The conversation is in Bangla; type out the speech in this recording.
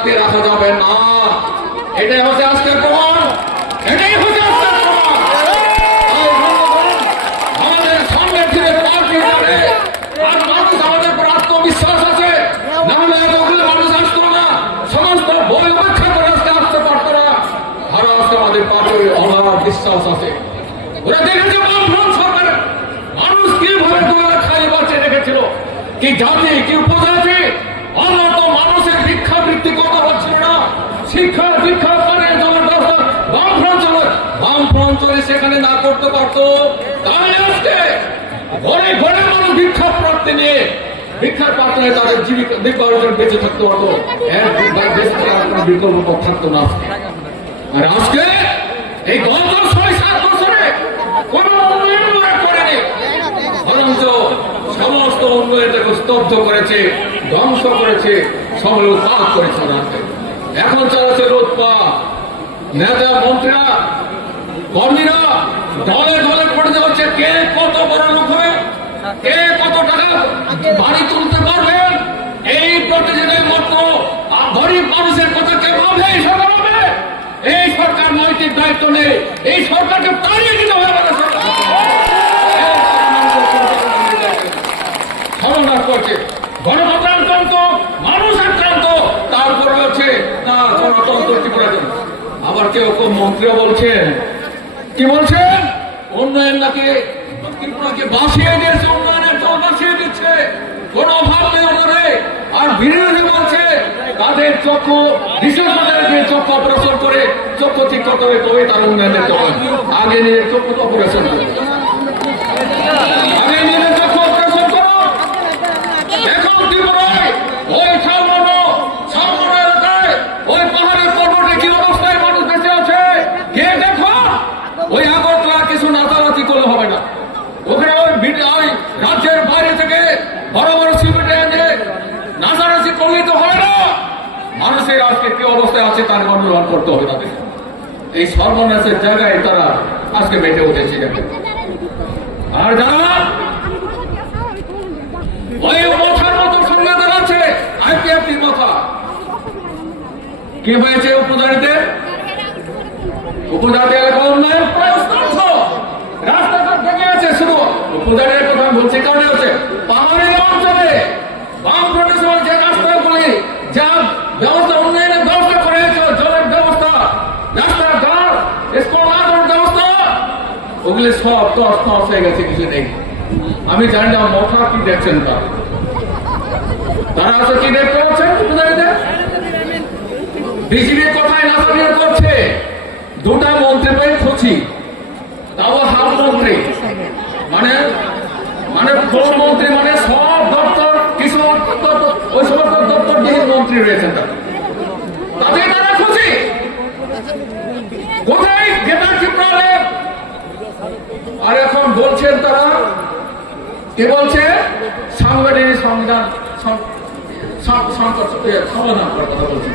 আটকে রাখা যাবে না। এটাই হচ্ছে আজকের প্রমাণ, এটাই হচ্ছে আজকের প্রমাণ। আমাদের সামনে থেকে পার্টি যাবে আর মানুষ আমাদের উপর আত্মবিশ্বাস আছে, না হলে এতগুলো মানুষ আসতো না, সমস্ত বই অপেক্ষা করে আজকে আসতে পারতো না। আর আজকে আমাদের পার্টির অনার বিশ্বাস আছে। ওরা দেখেছে বামফ্রন্ট সরকারের মানুষ কিভাবে দোয়ারে খালি বাঁচিয়ে রেখেছিল, কি জাতি কি উপজাতি অন্যত মানুষের ভিক্ষা বৃত্তি কথা হচ্ছিল না। শিক্ষা দীক্ষা পানিয়ে যাওয়ার ব্যবস্থা বামফ্রন্ট চলে সেখানে না করতে পারতো, তাহলে আজকে ঘরে ঘরে মানুষ ভিক্ষা প্রার্থী নিয়ে ভিক্ষার পাত্রে তাদের জীবিকা অর্জন বেঁচে থাকতে পারতো, কোনো বিকল্প পথ থাকতো না। আর আজকে এই গত ৬-৭ বছরে কোন উন্নয়ন করেনি, বরঞ্চ সমস্ত উন্নয়নটাকে স্তব্ধ করেছে, ধ্বংস করেছে, সময় উৎপাদ করেছে। এখন চলেছে লুটপাট। নেতা মন্ত্রীরা কর্মীরা দলে দলে পড়ে যাচ্ছে, কে কত বড় লোক হবে, কে কত টাকা বাড়ি তুলতে পারবেন, এই প্রতিযোগের মতো গরিব মানুষের কথা কে ভাবে, এই সরকার হবে। এই সরকার নৈতিক দায়িত্ব নেই, এই সরকারকে তাড়িয়ে দিতে হবে। সর্বনাশ করছে, গণতন্ত্র আক্রান্ত, মানুষ আক্রান্ত, তারপরে হচ্ছে না গণতন্ত্র কি প্রয়োজন। আবার কেউ কেউ মন্ত্রীও বলছেন, কি বলছেন, উন্নয়ন নাকি বাসিয়ে দিয়েছে, উন্নয়নের জল বাসিয়ে দিচ্ছে, কোন অভাব নেই ওনারে। আর বিরোধী বলছে তাদের চক্ষু বিশেষজ্ঞদেরকে চক্ষু অপারেশন করে চক্ষু ঠিক করতে হবে, তবে তার উন্নয়ন দেখতে হবে। আগে নিজের চক্ষু অপারেশন করে, আগে নিজের চক্ষু অপারেশন করো। এখন ত্রিপুরায় ওই সামান্য এলাকায় ওই পাহাড়ের পর্বতে কি অবস্থায় মানুষ বেঁচে আছে গিয়ে দেখো। ওই আগরতলা কিছু নাচানাচি করলে হবে না, ওখানে ওই রাজ্যের বাইরে থেকে বড় বড় সিমেন্টে এনে নাচানাচি করলে তো হয় না। মানুষের আজকে কি অবস্থায় আছে তার অনুমান করতে হবে তাদের। এই সর্বনাশের জায়গায় তারা আজকে বেঁচে উঠেছে। আর যারা ওই মাথার মতো সঙ্গে দাঁড়াচ্ছে আইপিএফটির কথা, কি হয়েছে উপজাতিতে, উপজাতি এলাকা উন্নয়ন রাস্তাঘাট ভেঙে আছে। শুধু উপজাতির কথা বলছি কারণে হচ্ছে পাহাড়ি অঞ্চলে বামফ্রন্টের সময় যে রাস্তাগুলি যা ব্যবস্থা উন্নয়নের ব্যবস্থা করেছে, জলের ব্যবস্থা, রাস্তাঘাট, স্কুল ব্যবস্থা, ওগুলি সব তস হয়ে গেছে, কিছু নেই। আমি জানি না মথা কি দেখছেন, তারা আছে কি দেখতে পাচ্ছেন উপজাতিতে। বিজেপির কথায় নাচানিয়া করছে, দুটা মন্ত্রী পেয়ে খুঁজি, তাও হাফ মন্ত্রী, মানে কোন মন্ত্রী, মানে সব দপ্তর, কিছু ওই সমস্ত দপ্তর বিহীন মন্ত্রী রয়েছেন, তাতে তারা খুঁজি। কোথায় গেটার চিত্রালে। আর এখন বলছেন তারা, কে বলছে, সাংবিধানিক সমাধান করার কথা বলছেন।